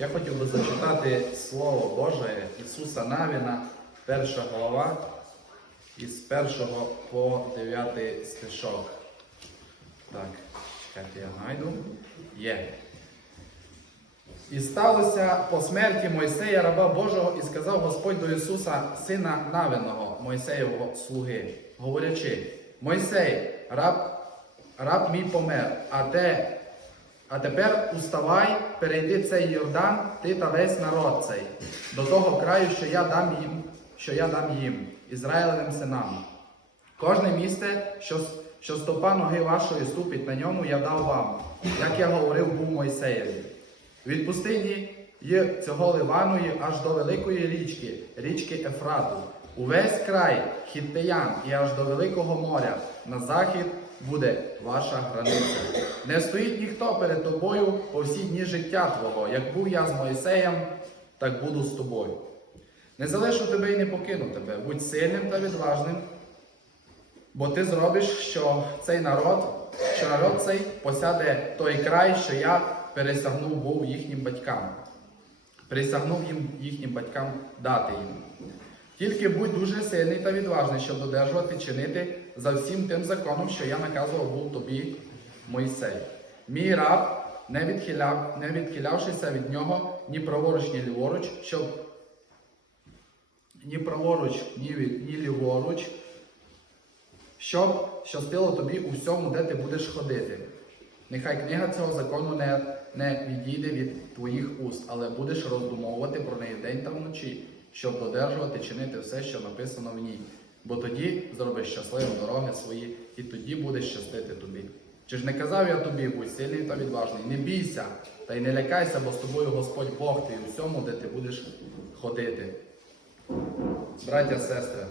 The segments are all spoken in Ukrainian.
Я хотів би зачитати Слово Боже Ісуса Навіна, перша глава, із першого по дев'ятий стишок. Так, чекайте, я знайду. Є. І сталося по смерті Мойсея, раба Божого, і сказав Господь до Ісуса, сина Навиного, Мойсеєвого слуги, говорячи: Мойсей, раб, раб мій помер, а те, а тепер уставай, перейди цей Йордан, ти та весь народ цей, до того краю, що я дам їм, що я дам їм, Ізраїлевим синам. Кожне місце, що, що стопа ноги вашої ступить на ньому, я дав вам, як я говорив був Мойсеєві. Від пустині є цього Ливану аж до великої річки, річки Ефрату. Увесь край хіттеян і аж до Великого моря на захід буде ваша границя. Не стоїть ніхто перед тобою по всі дні життя твого, як був я з Моїсеєм, так буду з тобою. Не залишу тебе і не покину тебе. Будь сильним та відважним, бо ти зробиш, що цей народ, що народ цей посяде той край, що я пересягнув був їхнім батькам. Присягнув їм їхнім батькам дати їм. Тільки будь дуже сильний та відважний, щоб додержувати, чинити за всім тим законом, що я наказував був тобі, Мойсей. Мій раб, не, відхиляв, не відхилявшися від нього ні праворуч, ні ліворуч, щоб ні праворуч, ні, від- ні ліворуч, щоб щастило тобі у всьому, де ти будеш ходити. Нехай книга цього закону не, не відійде від твоїх уст, але будеш роздумовувати про неї день та вночі, щоб додержувати, чинити все, що написано в ній. Бо тоді зробиш щасливим дороги свої, і тоді буде щастити тобі. Чи ж не казав я тобі, будь сильний та відважний, не бійся, та й не лякайся, бо з тобою Господь Бог ти у всьому, де ти будеш ходити. Браття, сестри,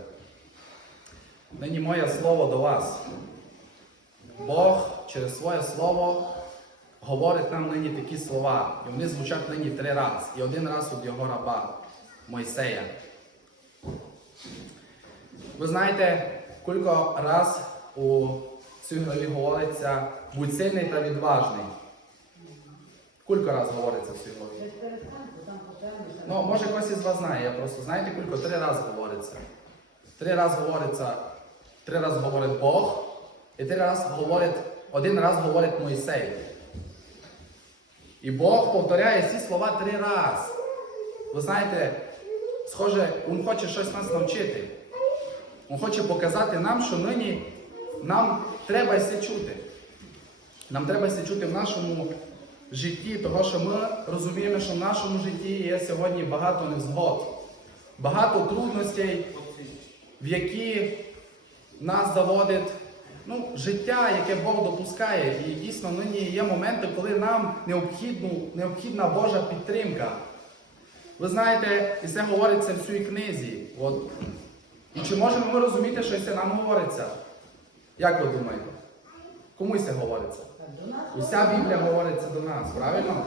нині моє слово до вас. Бог через своє слово говорить нам нині такі слова. І вони звучать нині три рази. І один раз від його раба Мойсея. Ви знаєте, кілька раз у цій главі говориться будь сильний та відважний. Кілька раз говориться в цій главі. Ну, може хтось із вас знає, я просто знаєте, кілько три рази говориться. Три рази говориться, три рази говорить Бог, і три рази говорить, один раз говорить Мойсей. І Бог повторяє ці слова три рази. Ви знаєте, схоже, Він хоче щось нас навчити. Він хоче показати нам, що нині нам треба чути. Нам треба це чути в нашому житті, тому що ми розуміємо, що в нашому житті є сьогодні багато невзгод, багато трудностей, в які нас заводить ну, життя, яке Бог допускає. І дійсно нині є моменти, коли нам необхідну, необхідна Божа підтримка. Ви знаєте, і це говориться в цій книзі. От. І чи можемо ми розуміти, що це нам говориться? Як ви думаєте? Комусь це говориться? Уся Біблія говориться до нас, правильно?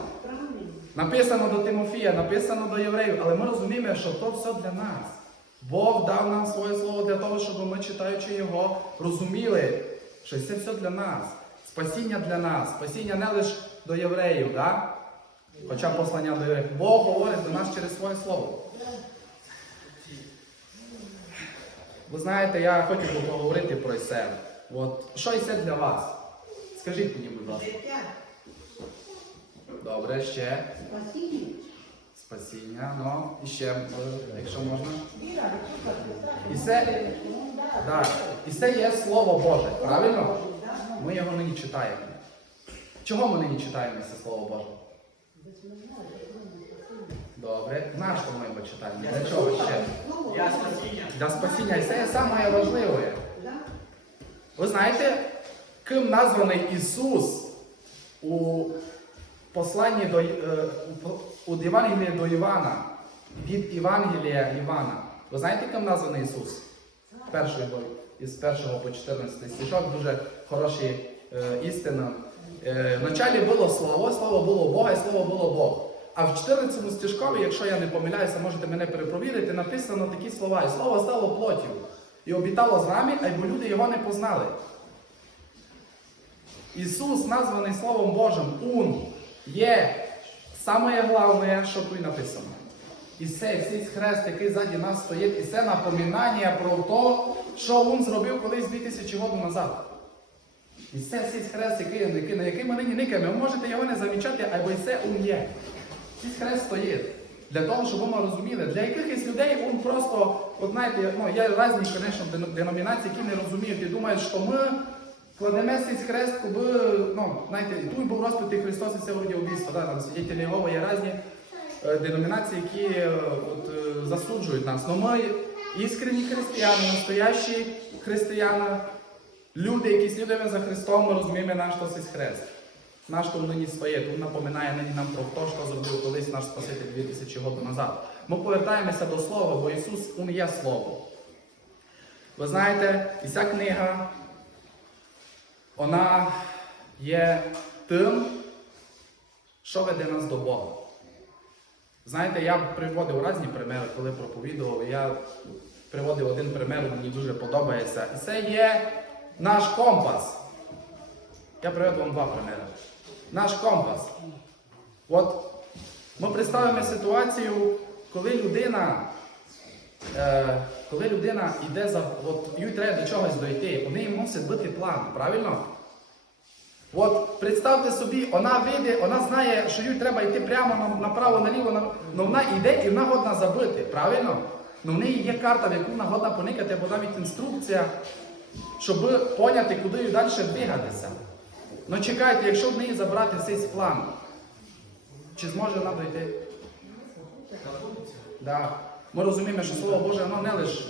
Написано до Тимофія, написано до євреїв, але ми розуміємо, що то все для нас. Бог дав нам своє слово для того, щоб ми, читаючи його, розуміли, що це все для нас. Спасіння для нас, спасіння не лише до євреїв, да? хоча послання до євреїв. Бог говорить до нас через своє слово. Ви знаєте, я би поговорити про себе. От, що це для вас? Скажіть мені, будь ласка. Життя, Добре, ще. спасіння, Спасіння, ну, і ще, е, якщо можна. віра, І це, да, і є Слово Боже, правильно? Ми його нині читаємо. Чого ми нині читаємо це Слово Боже? Добре, наш ми його читаємо. Для чого ще? Я спасіння. Для спасіння. І це є саме важливе. Ви знаєте, ким названий Ісус у посланні до, е, у Євангелії до Івана, від Євангелія Івана. Ви знаєте, ким названий Ісус? Першої із 1 по 14 стишок, дуже хороші е, істини. Е, вначалі було Слово, Слово було Бога і Слово було Бог. А в 14 стишкові, якщо я не помиляюся, можете мене перепровірити, написано такі слова. І слово стало плотю. І обітало з нами, а й бо люди його не познали. Ісус, названий Словом Божим, Ун, є Саме головне, що тут написано. І це, цей хрест, який ззаді нас стоїть, і це напоминання про те, що він зробив колись 2000 років назад. І це цей хрест, який, на який ми нині никаємо. Ви можете його не замічати, або і це він є. Цей хрест стоїть. Для того, щоб ми розуміли, для якихось людей він просто, от знаєте, ну, є різні, звісно, деномінації, які не розуміють і думають, що ми кладемо цей хрест, коли, ну, знаєте, і тут був розпитий Христос, і вроді убійство, да, там свідетелі Єгова є різні е, деномінації, які е, от, е, засуджують нас. Но ми іскренні християни, настоящі християни, люди, які слідуємо за Христом, ми розуміємо, на що цей хрест. Наш тут нині стоїть, він напоминає нині нам про те, що зробив колись наш Спаситель 2000 років назад. Ми повертаємося до Слова, бо Ісус Він є Слово. Ви знаєте, і ця книга, вона є тим, що веде нас до Бога. Знаєте, я приводив різні примери, коли проповідував. Я приводив один пример, мені дуже подобається. І це є наш компас. Я приведу вам два примери. Наш компас. От ми представимо ситуацію, коли людина, е, коли людина йде за. От їй треба до чогось дойти, у неї мусить бути план, правильно? От представте собі, вона вийде, вона знає, що їй треба йти прямо направо, наліво, на... але вона йде і вона годна забити, правильно? Ну в неї є карта, в яку вона годна поникати, або навіть інструкція, щоб поняти, куди їй далі двигатися. Ну чекайте, якщо в неї забрати цей план, чи зможе вона дойти? Да. Ми розуміємо, що Слово Боже, воно не лише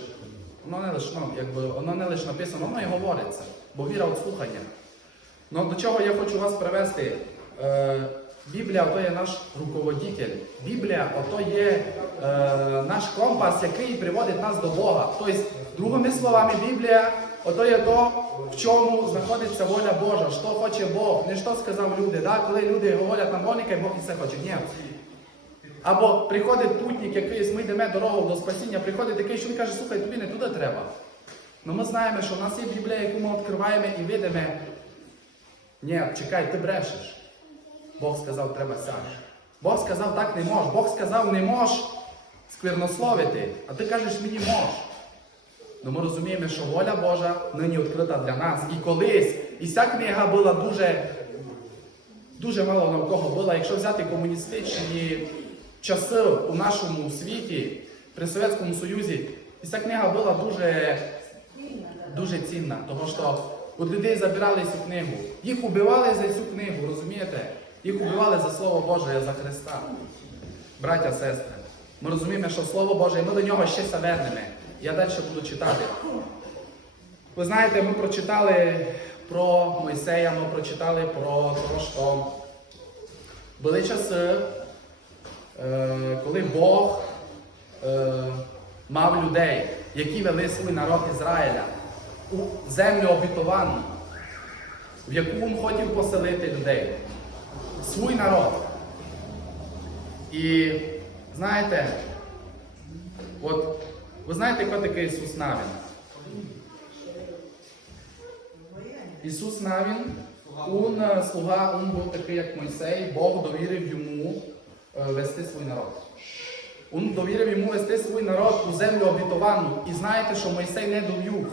воно не лиш, ну, якби, воно не лише написано, воно і говориться, бо віра від слухання. Ну до чого я хочу вас привести? Е, Біблія то є наш руководитель. Біблія ото є е, наш компас, який приводить нас до Бога. Тобто, другими словами, Біблія ото є то, в чому знаходиться воля Божа, що хоче Бог. Не що сказав люди. Да? Коли люди говорять нам Боника, Бог і все хоче. Ні. Або приходить путник, якийсь, ми йдемо дорогу до спасіння, приходить такий, він каже, слухай, тобі не туди треба. Ну ми знаємо, що в нас є Біблія, яку ми відкриваємо і видимо. Ні, чекай, ти брешеш. Бог сказав, треба сяж. Бог сказав, так не мож. Бог сказав, не мож сквернословити, а ти кажеш, мені мож. Ну ми розуміємо, що воля Божа нині відкрита для нас. І колись, і ця книга була дуже, дуже мало навкого була. Якщо взяти комуністичні часи у нашому світі, при Совєтському Союзі, і ця книга була дуже, дуже цінна, тому що от людей забирали цю книгу. Їх убивали за цю книгу, розумієте? Їх убивали за Слово Боже, за Христа. Браття, сестри, ми розуміємо, що Слово Боже, і ми до нього ще вернемо. Я далі буду читати. Ви знаєте, ми прочитали про Мойсея, ми прочитали про те, що були часи, е, коли Бог е, мав людей, які вели свій народ Ізраїля у землю обітовану, в яку він хотів поселити людей. Свій народ. І знаєте, от ви знаєте, хто такий Ісус Навін? Ісус Навін, він е, слуга, він був такий, як Мойсей, Бог довірив йому е, вести свій народ. Він довірив йому вести свій народ у землю обітовану. І знаєте, що Мойсей не довів.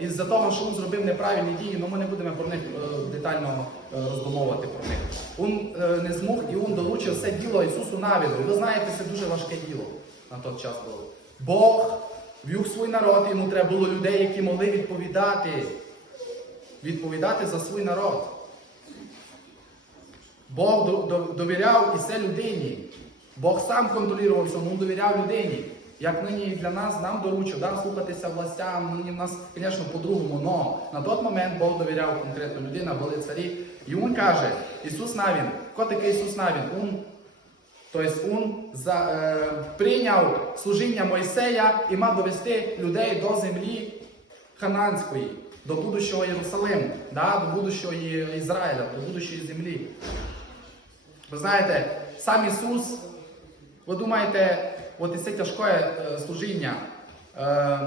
Із-за того, що він зробив неправильні дії, але ми не будемо про них е, детально роздумовувати про них. Він не змог і він долучив все діло Ісусу Навіду. І ви знаєте, це дуже важке діло на той час було. Бог вів свій народ, йому треба було людей, які могли відповідати. Відповідати за свій народ. Бог до- до- довіряв і це людині. Бог сам контролював все, він довіряв людині. Як нині для нас, нам доручив, да, слухатися властям, нині в нас, звісно, по-другому, но на той момент Бог довіряв конкретно людина, були царі. І він каже, Ісус Навін, хто такий Ісус Навін? Он, тобто він за, е, прийняв служіння Мойсея і мав довести людей до землі Хананської, до будущого Єрусалиму, да, до будущого Ізраїля, до будущої землі. Ви знаєте, сам Ісус, ви думаєте, от і це тяжке е, служіння. Е,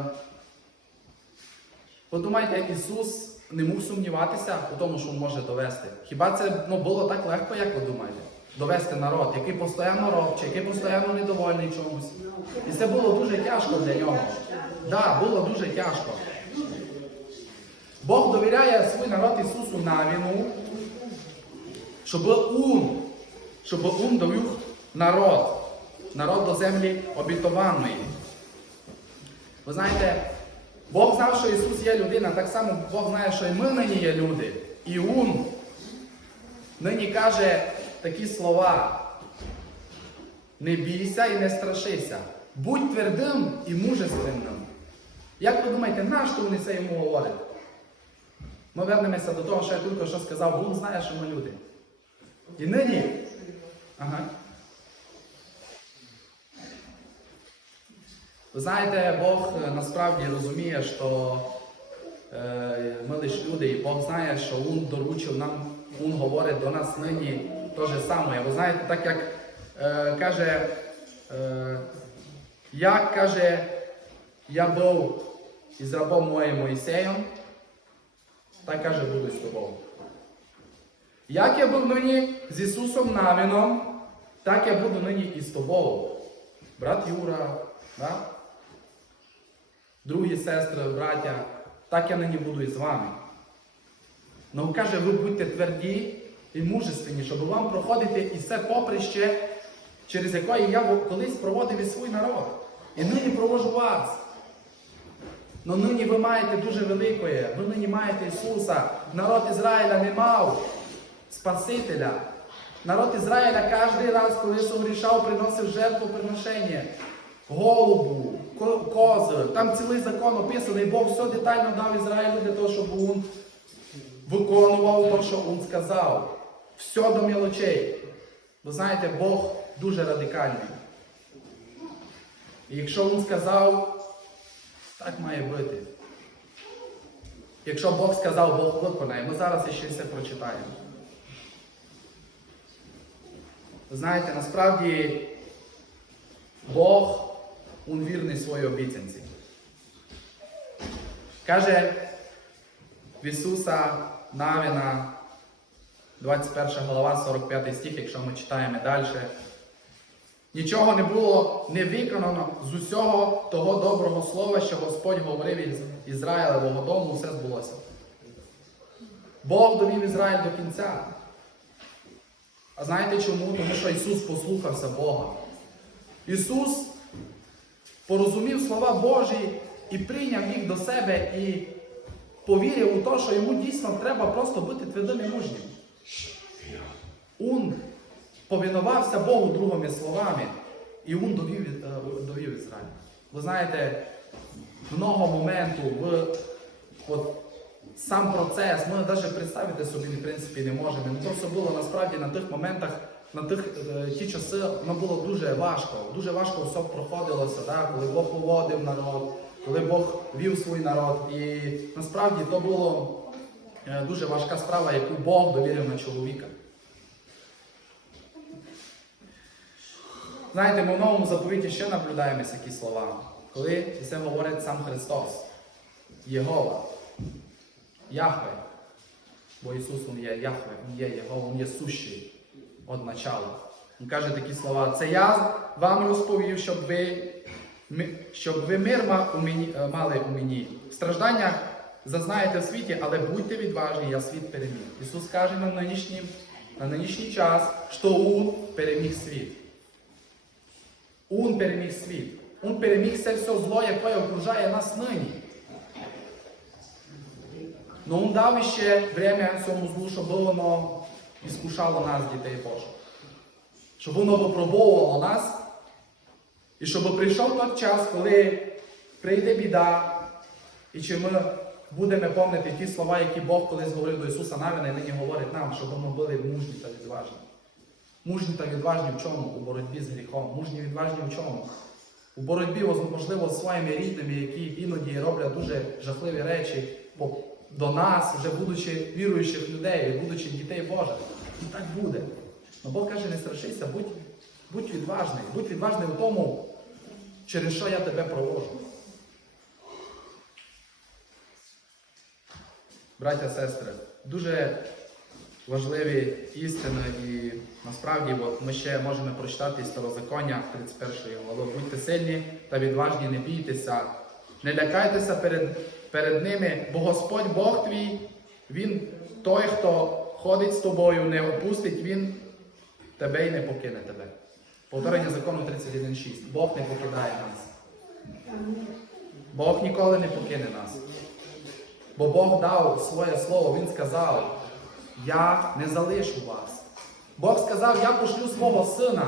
ви думаєте, Ісус не міг сумніватися у тому, що Він може довести? Хіба це ну, було так легко, як ви думаєте? Довести народ, який постійно робче, який постійно недовольний чомусь. І це було дуже тяжко для нього. Так, да, було дуже тяжко. Бог довіряє свій народ Ісусу Навіну, щоб Он, щоб Он довів народ, народ до землі обітованої. Ви знаєте, Бог знав, що Ісус є людина, так само Бог знає, що і ми нині є люди. І Он нині каже такі слова. Не бійся і не страшися. Будь твердим і мужественним. Як ви думаєте, на що вони це йому говорять? Ми вернемося до того, що я тільки що сказав, Бог знає, що ми люди. І нині. Ага. Ви знаєте, Бог насправді розуміє, що е, ми лише люди, і Бог знає, що Він доручив нам, Він говорить до нас нині те ж саме. Ви знаєте, так як е, каже, е, як каже, я був із рабом моїм Моїсеєм, так каже, буду з тобою. Як я був нині з Ісусом Навіном, так я буду нині і з тобою. Брат Юра, да? другі сестри, браття, так я нині буду і з вами. Ну каже, ви будьте тверді і мужественні, щоб вам проходити і все поприще, через яке я колись проводив і свій народ. І нині провожу вас. Но нині ви маєте дуже великое, ви нині маєте Ісуса. Народ Ізраїля не мав Спасителя. Народ Ізраїля кожен раз, коли согрішав, приносив жертву приношення. Голубу, ко- кози. Там цілий закон описаний, Бог все детально дав Ізраїлю для того, щоб він виконував те, що він сказав. Все до мілочей. Ви знаєте, Бог дуже радикальний. І якщо він сказав, так має бути. Якщо Бог сказав, Бог виконає. Ми зараз ще все прочитаємо. Ви знаєте, насправді Бог він вірний своїй обіцянці. Каже в Ісуса Навіна, 21 глава, 45 стих, якщо ми читаємо далі. Нічого не було не виконано з усього того доброго слова, що Господь говорив із Ізраїлевого дому, все збулося. Бог довів Ізраїль до кінця. А знаєте чому? Тому що Ісус послухався Бога. Ісус порозумів слова Божі і прийняв їх до себе і повірив у те, що йому дійсно треба просто бути твердим і мужнім. Он повинувався Богу другими словами, і він довів, е, довів Ізраїль. Ви знаєте, много моменту в от, сам процес, ми навіть представити собі в принципі не можемо. Ну, то все було насправді на тих моментах, на тих е, ті часи, воно було дуже важко. Дуже важко все проходилося, да? коли Бог виводив народ, коли Бог вів свій народ. І насправді то було дуже важка справа, яку Бог довірив на чоловіка. Знаєте, ми в новому заповіті ще наблюдаємо такі слова, коли це говорить сам Христос, Єгова, Яхве. Бо Ісус Він є Яхве, Він є Єгова, Він є сущий від начала. Він каже такі слова: це я вам розповів, щоб ви, щоб ви мир е, мали у мені. Страждання зазнаєте в світі, але будьте відважні, я світ переміг. Ісус каже на нинішній, на нинішній час, що Он переміг світ. Он переміг світ. Он переміг все все зло, яке окружає нас нині. Но Он дав ще время цьому злу, щоб воно іскушало нас, дітей Божих. Щоб воно випробовувало нас. І щоб прийшов той час, коли прийде біда, і чи ми будемо пам'ятати ті слова, які Бог колись говорив до Ісуса Навіна, і нині говорить нам, щоб ми були мужні та відважні. Мужні та відважні в чому? У боротьбі з гріхом. Мужні відважні в чому? У боротьбі, можливо, з своїми рідними, які іноді роблять дуже жахливі речі до нас, вже будучи віруючих людей, будучи дітей Божих. І так буде. Но Бог каже, не страшися, будь, будь відважний. Будь відважний у тому, через що я тебе провожу. Браття, сестри, дуже важливі істини і насправді от ми ще можемо прочитати із Старозаконня 31 глави. Будьте сильні та відважні, не бійтеся, не лякайтеся перед, перед ними, бо Господь Бог твій, Він той, хто ходить з тобою, не опустить, Він тебе і не покине тебе. Повторення закону 31.6. Бог не покидає нас. Бог ніколи не покине нас. Бо Бог дав своє слово, Він сказав, я не залишу вас. Бог сказав, я пошлю свого сина.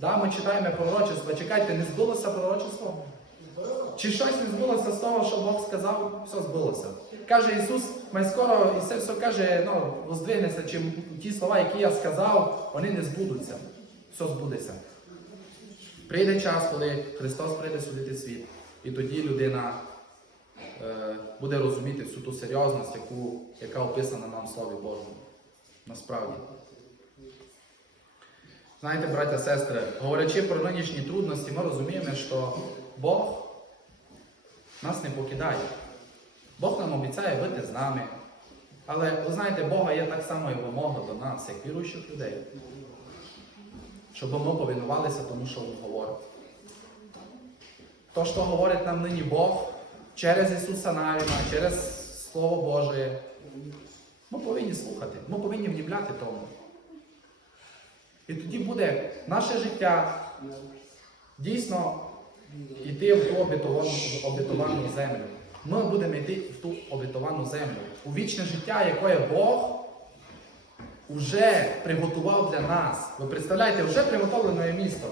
Да, ми читаємо пророчество. Чекайте, не збулося пророчество? Чи щось не збулося з того, що Бог сказав, все збулося. Каже Ісус, скоро, і це все каже, ну, воздвигнеться, чи ті слова, які я сказав, вони не збудуться. Все збудеться. Прийде час, коли Христос прийде судити світ, і тоді людина буде розуміти всю ту серйозність, яку, яка описана нам в Слові Божому. Насправді. Знаєте, браття, сестри, говорячи про нинішні трудності, ми розуміємо, що Бог нас не покидає. Бог нам обіцяє бути з нами. Але ви знаєте, Бога є так само і вимога до нас, як віруючих людей. Щоб ми повинувалися тому, що Він говорить. То, що говорить нам нині Бог через Ісуса Навіна, через Слово Боже, ми повинні слухати, ми повинні внімляти тому. І тоді буде наше життя дійсно йти в ту обетовану, обетовану землю. Ми будемо йти в ту обетовану землю. У вічне життя, яке Бог вже приготував для нас. Ви представляєте, вже приготовлене місто.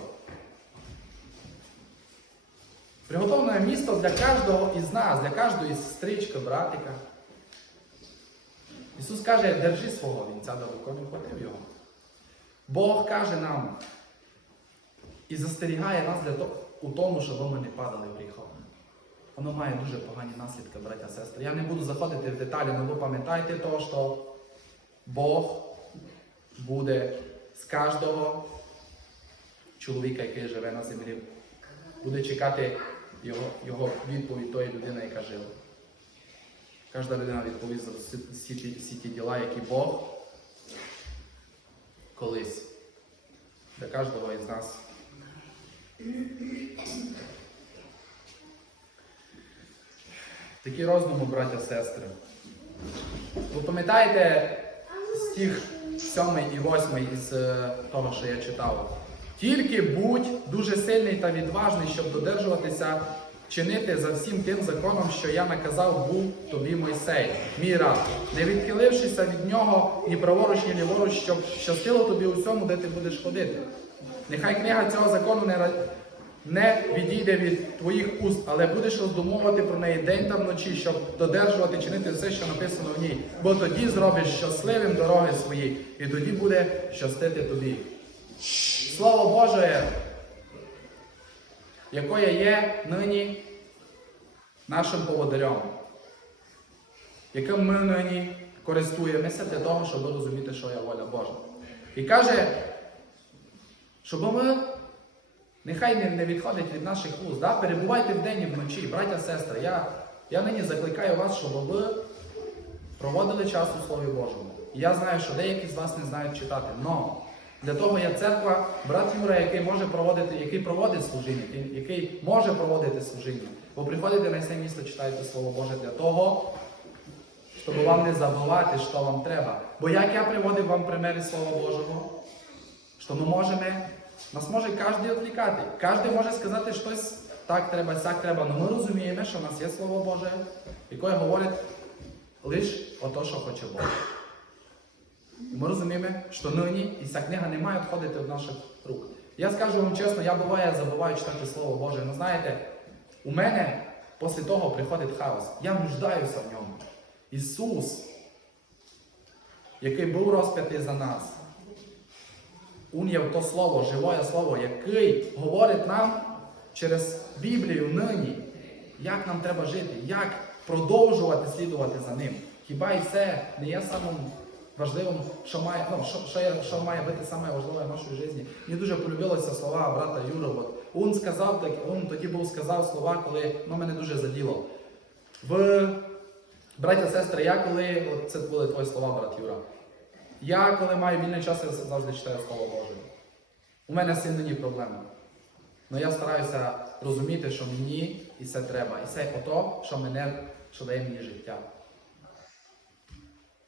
Приготовлене місто для кожного із нас, для кожної сестрички, братика. Ісус каже, держи свого вінця, далеко не входив його. Бог каже нам і застерігає нас для того, у тому, щоб ми не падали в гріхах. Воно має дуже погані наслідки, браття сестри. Я не буду заходити в деталі, але ви пам'ятайте то, що Бог буде з кожного чоловіка, який живе на землі, буде чекати його, його відповідь тої людини, яка жила. Кожна людина відповість за всі, всі, ті- всі ті діла, які Бог колись для кожного із нас. Такі роздуми, браття сестри. Ви пам'ятаєте з тих сьомий і восьмий із е, того, що я читав? Тільки будь дуже сильний та відважний, щоб додержуватися, чинити за всім тим законом, що я наказав був тобі Мойсей, мій раб, не відхилившися від нього ні праворуч, ні ліворуч, щоб щастило тобі у всьому, де ти будеш ходити. Нехай книга цього закону не, не відійде від твоїх уст, але будеш роздумувати про неї день та вночі, щоб додержувати, чинити все, що написано в ній. Бо тоді зробиш щасливим дороги свої, і тоді буде щастити тобі. Слово Боже, якое є нині нашим поводарем, яким ми нині користуємося для того, щоб розуміти, що є воля Божа. І каже, щоб ми нехай не, відходить від наших вуз, да? перебувайте вдень і вночі, браття, сестри. Я, я нині закликаю вас, щоб ви проводили час у Слові Божому. І я знаю, що деякі з вас не знають читати. Но для того є церква, брат Юра, який може проводити, який проводить служіння, який, може проводити служіння. Ви приходите на це місто, читаєте Слово Боже для того, щоб вам не забувати, що вам треба. Бо як я приводив вам примери Слова Божого, що ми можемо, нас може кожен відвлікати. Кожен може сказати щось так треба, сяк треба. Але ми розуміємо, що в нас є Слово Боже, яке говорить лише ото, що хоче Бог. Ми розуміємо, що нині і ця книга не має відходити від наших рук. Я скажу вам чесно, я буває забуваю читати Слово Боже. Ну знаєте, у мене після того приходить хаос. Я нуждаюся в ньому. Ісус, який був розп'ятий за нас, уняв то слово, живе слово, який говорить нам через Біблію нині, як нам треба жити, як продовжувати слідувати за ним. Хіба і це не є самим важливим, що має, ну, що, що, що має бути саме важливе в нашій житті? Мені дуже полюбилися слова брата Юра. От, він сказав, так, він тоді був сказав слова, коли ну, мене дуже заділо. В Браття, сестри, я коли, от це були твої слова, брат Юра. Я, коли маю вільний час, я завжди читаю Слово Боже. У мене з цим нині проблема. Але я стараюся розуміти, що мені і це треба. І це ото, що мене, що дає мені життя.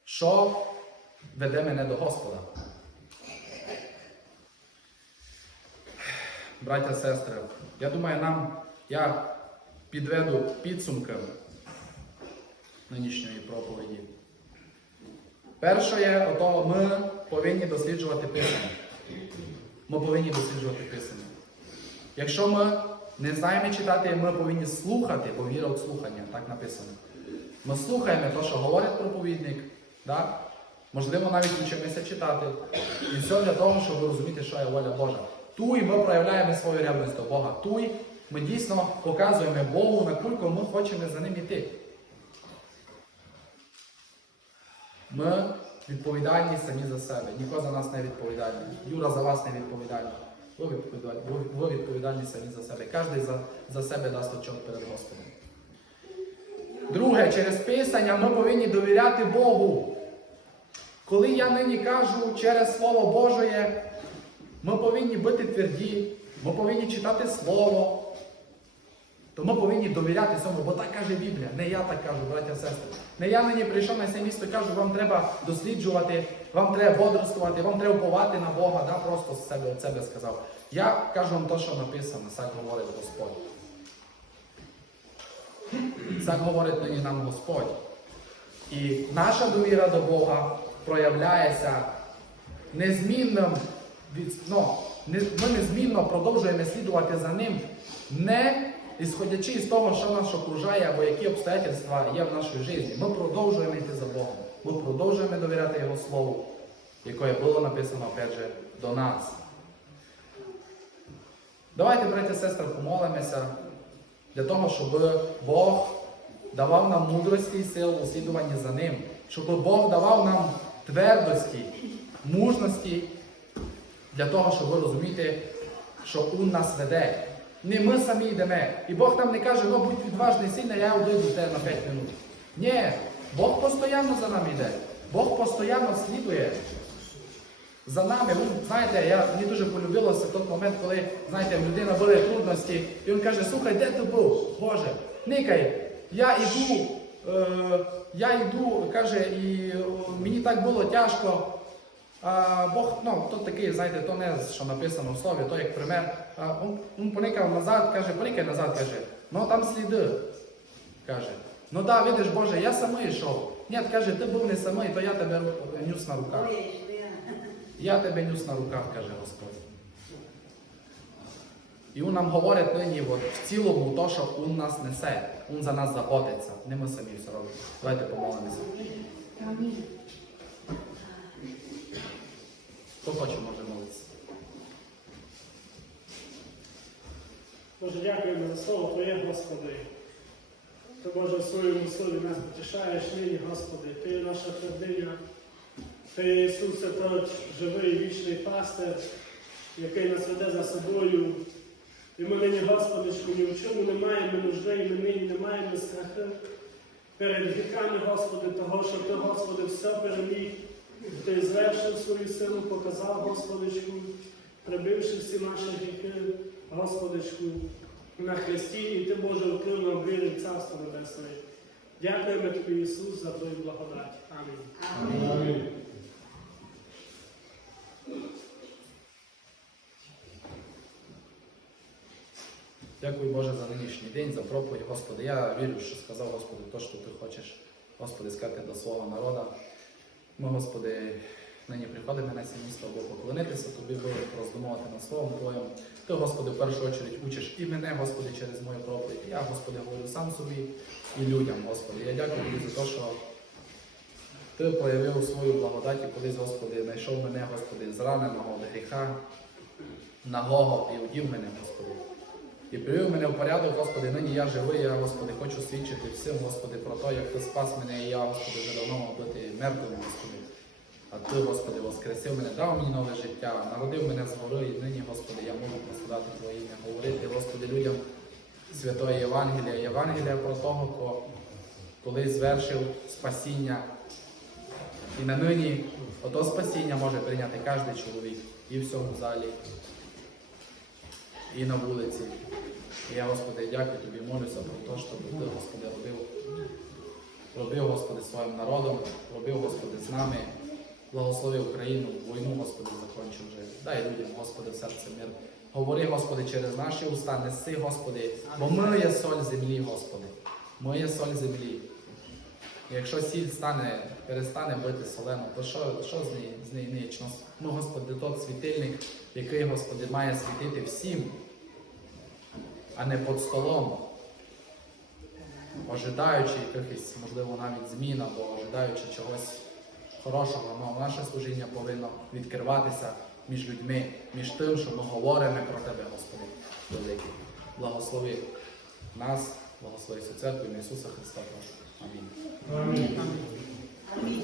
Що веде мене до Господа. Браття, сестри, я думаю, нам я підведу підсумки нинішньої проповіді. Перше є, ото ми повинні досліджувати Писання. Ми повинні досліджувати Писання. Якщо ми не знаємо читати, ми повинні слухати, бо віра від слухання, так написано. Ми слухаємо те, що говорить проповідник, да? Можливо, навіть вчимося читати. І все для того, щоб розуміти, що є воля Божа. Туй ми проявляємо свою ревність до Бога. Туй ми дійсно показуємо Богу, наскільки ми хочемо за ним іти. Ми відповідальні самі за себе. Ніхто за нас не відповідальний. Юра за вас не відповідальний. Ви відповідальні, ви відповідальні самі за себе. Кожен за, за себе дасть отчет перед Господом. Друге, через Писання ми повинні довіряти Богу. Коли я нині кажу через Слово Божє, ми повинні бути тверді, ми повинні читати Слово. То ми повинні довіряти цьому, бо так каже Біблія. Не я так кажу, браття сестри. Не я нині прийшов на це місто кажу, вам треба досліджувати, вам треба бодрствувати, вам треба уповати на Бога, да? просто з себе, себе сказав. Я кажу вам те, що написано, так говорить Господь. Так говорить нині нам Господь. І наша довіра до Бога проявляється незмінним, ну, ми незмінно продовжуємо слідувати за ним, не ісходячи з того, що нас окружає або які обстоятельства є в нашій житті. Ми продовжуємо йти за Богом. Ми продовжуємо довіряти Його Слову, яке було написано опять же, до нас. Давайте, браті і сестри, помолимося для того, щоб Бог давав нам мудрості і сил у слідуванні за ним, щоб Бог давав нам твердості, мужності для того, щоб розуміти, що Он нас веде. Не ми самі йдемо. І Бог нам не каже, ну будь відважний сильний, я одійду тебе на 5 минут. Ні, Бог постійно за нами йде. Бог постійно слідує за нами. Ви знаєте, я мені дуже полюбилося той момент, коли знаєте, людина були трудності, і він каже, слухай, де ти був? Боже, никай, я йду, е, я йду, каже, і мені так було тяжко. А, Бог, ну, то такий, знаєте, то не що написано в слові, то як пример. А, він поникав назад, каже, поникай назад, каже, ну там сліди. Каже, ну да, видиш, Боже, я самий йшов. Ні, каже, ти був не самий, то я тебе нюс на руках. Я тебе нюс на руках, каже Господь. І він нам говорить нині от, в цілому то, що він нас несе, він за нас заботиться. Не ми самі все робимо. Давайте помолимося. Хто хоче, може молитися. Боже, дякуємо за слово Твоє, Господи. Ти, Боже, в своєму слові нас потішаєш нині, Господи. Ти наша твердиня. Ти, Ісусе, той живий вічний пастир, який нас веде за собою. І ми нині, Господичку, ні в чому не маємо нужди, і ми нині не маємо страхи перед гріхами, Господи, того, що Ти, Господи, все переміг. Ти звершив свою силу, показав, Господичку, прибивши всі наші гріхи, Господичку, на Христі, і Ти, Боже, вкрив нам вірі в Царство Небесне. Дякуємо Тобі, Ісус, за Твою благодать. Амінь. Дякую Боже за нинішній день, за проповідь, Господи. Я вірю, що сказав Господи, то, що Ти хочеш, Господи, сказати до свого народу. Ми, Господи, нині приходимо на це місто, або поклонитися Тобі, Боже, роздумувати над Словом Твоїм. Ти, Господи, в першу чергу учиш і мене, Господи, через мою проповідь. Я, Господи, говорю сам собі і людям, Господи. Я дякую Тобі за те, що Ти проявив свою благодать і колись, Господи, знайшов мене, Господи, зраненого до гріха, нагого і удів мене, Господи. І привів мене в порядок, Господи, нині я живий, я, Господи, хочу свідчити всім, Господи, про те, як Ти спас мене, і я, Господи, вже давно мав бути мертвим, Господи. А Ти, Господи, воскресив мене, дав мені нове життя, народив мене згори, і нині, Господи, я можу прославляти Твоє ім'я, говорити, Господи, людям Святої Євангелія, Євангелія про того, ко- коли звершив спасіння. І на нині Ото спасіння може прийняти кожен чоловік і в цьому залі, і на вулиці. І я, Господи, дякую тобі, молюся про те, що ти, Господи, робив. Робив, Господи, своїм народом, робив, Господи, з нами. Благослови Україну, війну, Господи, закончи вже. Дай людям, Господи, в серце мир. Говори, Господи, через наші уста, неси, Господи, бо ми є соль землі, Господи. Ми є соль землі. Якщо сіль стане, перестане бити солену, то що, що з неї, з неї нічно? Ми, Господи, тот світильник, який, Господи, має світити всім, а не під столом, ожидаючи якихось, можливо, навіть змін або ожидаючи чогось хорошого. Але наше служіння повинно відкриватися між людьми, між тим, що ми говоримо про Тебе, Господи, великий. Благослови нас, благослови всю церкву ім'я Ісуса Христа, прошу. Амінь. Амінь. Амінь.